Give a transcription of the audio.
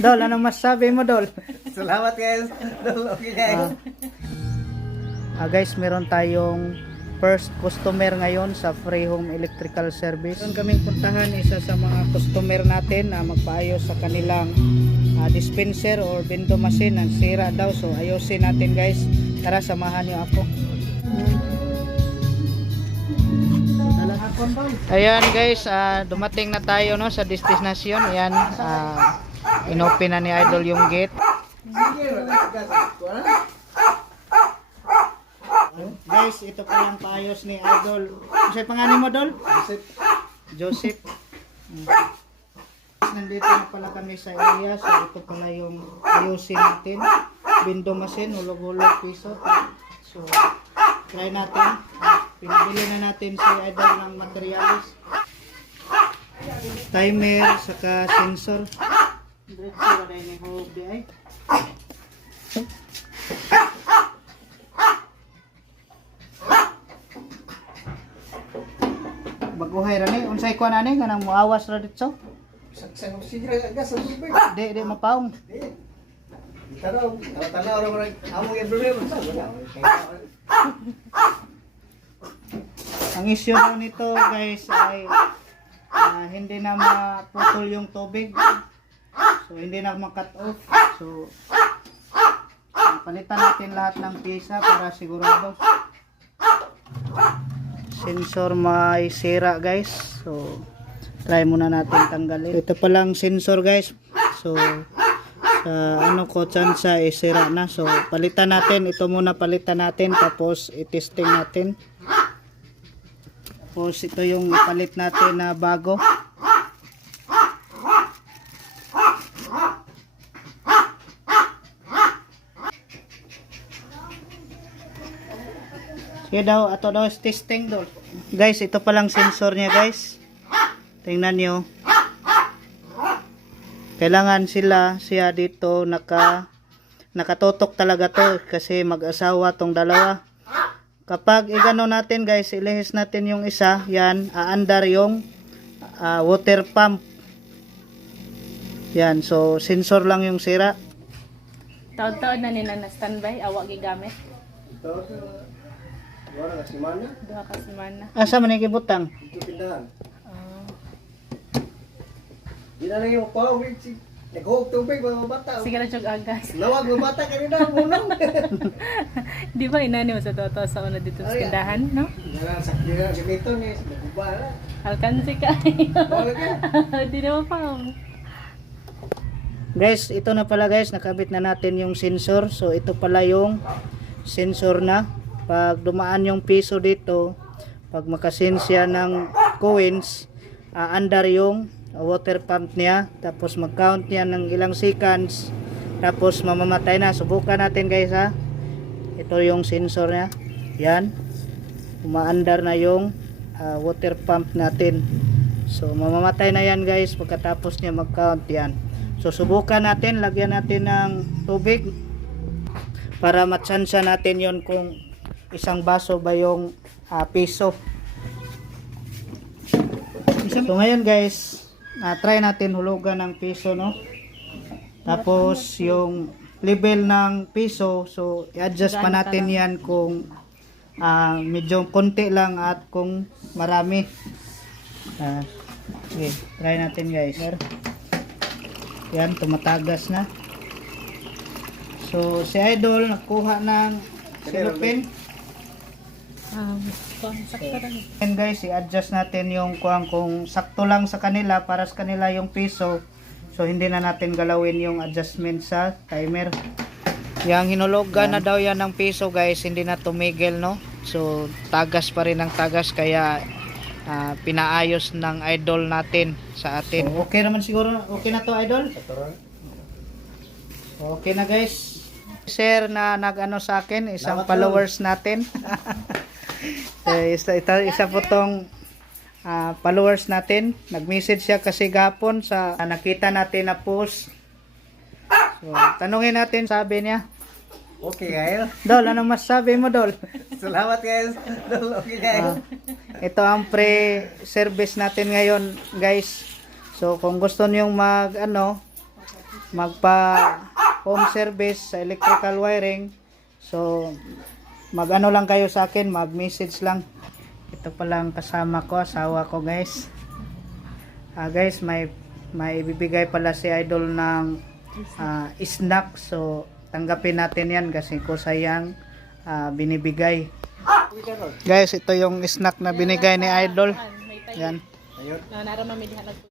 Dol, ano masabi mo, Dol? Salamat guys. Okay guys. Guys, meron tayong first customer ngayon sa Free Home Electrical Service. Meron kaming puntahan isa sa mga customer natin na magpaayos sa kanilang dispenser or window machine na sira daw. So ayusin natin guys. Tara, samahan niyo ako. Ayan guys, dumating na tayo no sa destination. Ayan, inopen na ni Idol yung gate. Guys, ito pa yung paayos ni Idol. Kasi pangalan mo, Dol? Joseph. Nandito na pala kami sa area. So ito pala yung ayusin natin. Window machine, hulog-hulog piso. So try natin. Pinabili na natin si Idol ng materials. Timer, saka sensor. Diretso ba dahil may hulog di ay? Baguhay ra ni, unsay kuan ani kanang muawas ra dito? Sang sigira gas ang tubig. Di mapaong. Tanaw ra amo yung problema sa wala. Ang issue daw nito guys ay hindi na maputol yung tubig. So hindi na ma-cut off. So palitan natin lahat ng pyesa para sigurado. Sensor may sira guys. So try muna natin tanggalin. Ito palang sensor guys. So ano ko chance ay sira na. So palitan natin. Ito muna palitan natin. Tapos i-testing natin. Tapos ito yung ipalit natin na bago. Sige daw, ato daw testing daw. Guys, ito palang sensor niya guys. Tingnan nyo. Kailangan siya dito nakatutok talaga to kasi mag-asawa tong dalawa. Kapag igano natin guys, ilihis natin yung isa, yan, aandar yung water pump. Yan, so sensor lang yung sira. Taon-taon na nila na standby, awag gigamit. Wala ka semana. Duha ka semana. Asa man ikibutang? Ito pindahan. Di na lang yung pawig. Nag-hook tubig mga bata. Sige lang siyang agas. Lawag mga bata kanina munang. Di ba inani mo sa toto sa una dito sa tindahan, no? Nala sakit na ganito ni nagubala. Alkansi ka. Wala ka. Di na pa. Guys, ito na pala guys, nakabit na natin yung sensor. So ito pala yung sensor na. Pag dumaan yung piso dito, pag makasensya ng coins, andar yung water pump niya. Tapos mag-count niya ng ilang seconds. Tapos mamamatay na. Subukan natin guys ha. Ito yung sensor niya. Yan. Umaandar na yung water pump natin. So mamamatay na yan guys pagkatapos niya mag-count yan. So subukan natin. Lagyan natin ng tubig. Para matsansya natin yon kung isang baso ba yung piso. So ngayon guys, try natin hulugan ng piso no. Tapos yung level ng piso, so i-adjust pa natin yan kung medyo konti lang at kung marami. Okay, try natin guys. Yan, tumatagas na. So si Idol nakuha ng silupin. Sakto lang. And guys, i-adjust natin yung kung sakto lang sa kanila, para sa kanila yung piso. So hindi na natin galawin yung adjustment sa timer. Yang hinulugan na daw yan ng piso guys, hindi na tumigil no. So tagas pa rin ang tagas, kaya pinaayos ng Idol natin sa atin. So, okay naman siguro, okay na to Idol? Okay na guys. Share na nag-ano sa akin, isang followers natin. Isa po tong followers natin. Nag-message siya kasi gapon sa nakita natin na post. So, tanungin natin, sabi niya. Okay guys. Dol, anong masabi mo, Dol? Salamat guys. Okay guys. Ito ang pre-service natin ngayon, guys. So, kung gusto niyong magpa home service sa electrical wiring. So mag-ano lang kayo sa akin, mag-message lang. Ito pa lang kasama ko, asawa ko guys. Guys, may ibibigay pala si Idol ng snack. So tanggapin natin yan kasi ko sayang binibigay. Guys, ito yung snack na binigay ni Idol. May tayo. Yan. Ayun. Na naramamilihan